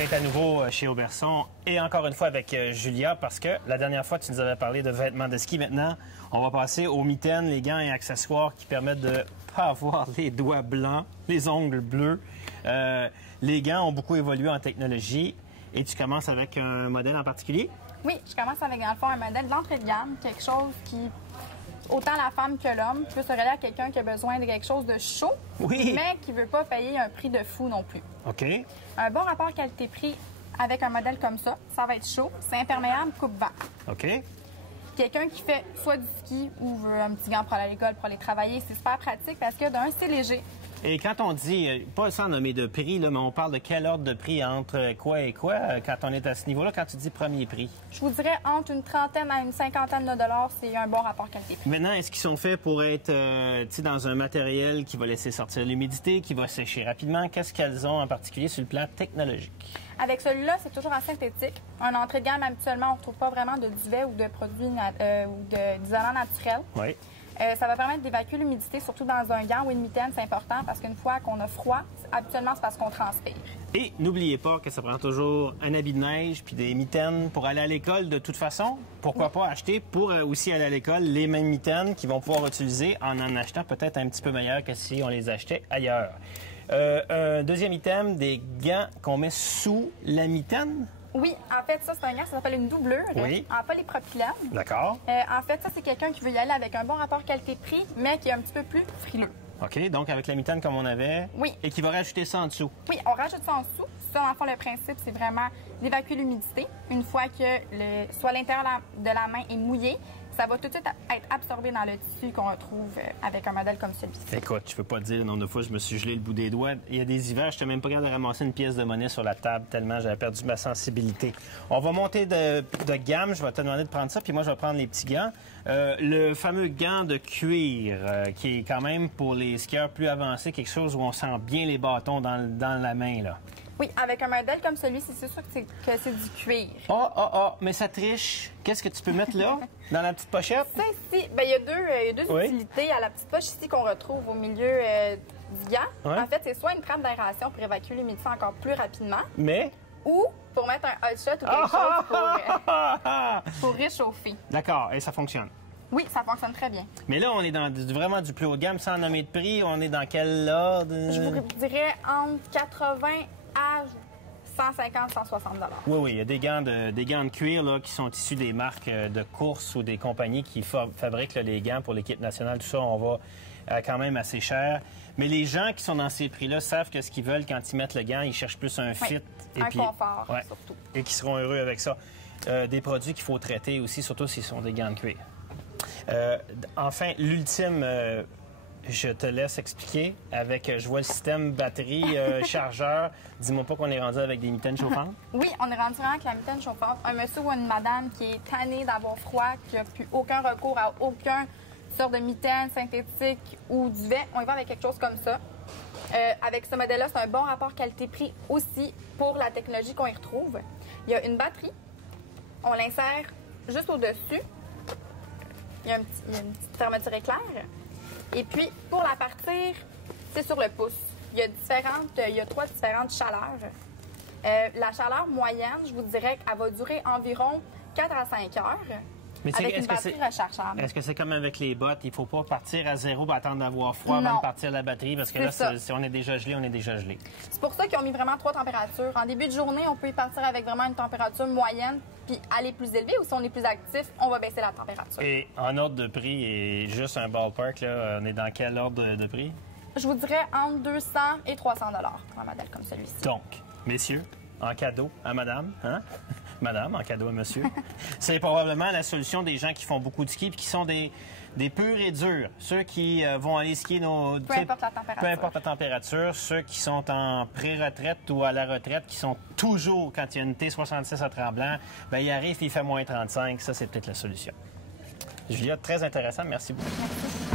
est à nouveau chez Auberson et encore une fois avec Julia parce que la dernière fois, tu nous avais parlé de vêtements de ski. Maintenant, on va passer aux mitaines, les gants et accessoires qui permettent de ne pas avoir les doigts blancs, les ongles bleus. Les gants ont beaucoup évolué en technologie et tu commences avec un modèle en particulier? Oui, je commence avec, dans le fond, un modèle d'entrée de gamme, quelque chose qui, autant la femme que l'homme, peut se relier à quelqu'un qui a besoin de quelque chose de chaud, Oui. mais qui ne veut pas payer un prix de fou non plus. OK. Un bon rapport qualité-prix avec un modèle comme ça va être chaud, c'est imperméable, coupe-vent. OK. Quelqu'un qui fait soit du ski ou veut un petit gant pour aller à l'école, pour aller travailler, c'est super pratique parce que d'un, c'est léger. Et quand on dit, pas sans nommer de prix, là, mais on parle de quel ordre de prix entre quoi et quoi quand on est à ce niveau-là, quand tu dis premier prix? Je vous dirais entre une trentaine à une cinquantaine de dollars, c'est un bon rapport qualité-prix. Maintenant, est-ce qu'ils sont faits pour être dans un matériel qui va laisser sortir l'humidité, qui va sécher rapidement? Qu'est-ce qu'elles ont en particulier sur le plan technologique? Avec celui-là, c'est toujours en synthétique. Un entrée de gamme, habituellement, on ne trouve pas vraiment de duvet ou de produits ou d'isolant naturel. Oui. Ça va permettre d'évacuer l'humidité, surtout dans un gant ou une mitaine, c'est important parce qu'une fois qu'on a froid, habituellement, c'est parce qu'on transpire. Et n'oubliez pas que ça prend toujours un habit de neige puis des mitaines pour aller à l'école de toute façon. Pourquoi pas acheter pour aussi aller à l'école les mêmes mitaines qu'ils vont pouvoir utiliser en achetant peut-être un petit peu meilleur que si on les achetait ailleurs. Un deuxième item, des gants qu'on met sous la mitaine. Oui, en fait, ça, c'est un gant, ça s'appelle une doublure, Oui. en polypropylène. D'accord. En fait, ça, c'est quelqu'un qui veut y aller avec un bon rapport qualité-prix, mais qui est un petit peu plus frileux. OK, donc avec la mitaine comme on avait. Oui. Et qui va rajouter ça en dessous. Oui, on rajoute ça en dessous. Ça, dans le fond, le principe, c'est vraiment d'évacuer l'humidité. Une fois que soit l'intérieur de la main est mouillé, ça va tout de suite être absorbé dans le tissu qu'on retrouve avec un modèle comme celui-ci. Écoute, je peux pas te dire le nombre de fois je me suis gelé le bout des doigts. Il y a des hivers, je n'étais même pas capable de ramasser une pièce de monnaie sur la table tellement j'avais perdu ma sensibilité. On va monter de gamme. Je vais te demander de prendre ça, puis moi, je vais prendre les petits gants. Le fameux gant de cuir, qui est quand même pour les skieurs plus avancés, quelque chose où on sent bien les bâtons dans la main, là. Oui, avec un modèle comme celui-ci, c'est sûr que c'est du cuir. Mais ça triche. Qu'est-ce que tu peux mettre là, dans la petite pochette? Ça ici, bien, il y a deux Oui. utilités à la petite poche ici qu'on retrouve au milieu du gant. Ouais. En fait, c'est soit une trappe d'aération pour évacuer l'humidité encore plus rapidement, Mais... ou pour mettre un hot shot ou quelque chose pour réchauffer. D'accord, et ça fonctionne. Oui, ça fonctionne très bien. Mais là, on est dans vraiment du plus haut de gamme, sans nommer de prix. On est dans quel ordre? Je vous dirais entre 80 à 150, 160 $. Oui, il y a des gants de cuir là, qui sont issus des marques de course ou des compagnies qui fabriquent là, les gants pour l'équipe nationale. Tout ça, on va quand même assez cher. Mais les gens qui sont dans ces prix-là savent que ce qu'ils veulent quand ils mettent le gant, ils cherchent plus un fit. Oui, un confort, ouais, surtout. Et qui seront heureux avec ça. Des produits qu'il faut traiter aussi, surtout s'ils sont des gants de cuir. Enfin, l'ultime... je te laisse expliquer avec, je vois le système batterie, chargeur. Dis-moi pas qu'on est rendu avec des mitaines chauffantes. Oui, on est rendu vraiment avec la mitaine chauffante. Un monsieur ou une madame qui est tanné d'avoir froid, qui n'a plus aucun recours à aucun sorte de mitaine synthétique ou duvet, on y va avec quelque chose comme ça. Avec ce modèle-là, c'est un bon rapport qualité-prix aussi pour la technologie qu'on y retrouve. Il y a une batterie. On l'insère juste au-dessus. Il y a une petite fermeture éclair. Et puis, pour la partir, c'est sur le pouce. Il y a 3 différentes chaleurs. La chaleur moyenne, je vous dirais qu'elle va durer environ 4 à 5 heures. Mais avec une batterie rechargeable. Est-ce que c'est comme avec les bottes? Il ne faut pas partir à zéro pour attendre d'avoir froid Non. avant de partir la batterie, parce que là, si on est déjà gelé, on est déjà gelé. C'est pour ça qu'ils ont mis vraiment 3 températures. En début de journée, on peut y partir avec vraiment une température moyenne, puis aller plus élevé, ou si on est plus actif, on va baisser la température. Et en ordre de prix, et juste un ballpark, là, on est dans quel ordre de prix? Je vous dirais entre 200 et 300 $ pour un modèle comme celui-ci. Donc, messieurs, en cadeau à madame, hein? Madame, en cadeau à monsieur. C'est probablement la solution des gens qui font beaucoup de ski et qui sont des purs et durs. Ceux qui vont aller skier peu importe la température. Peu importe la température. Ceux qui sont en pré-retraite ou à la retraite, qui sont toujours, quand il y a une T66 à Tremblant, bien, il arrive et il fait moins 35. Ça, c'est peut-être la solution. Julia, très intéressant. Merci beaucoup. Merci.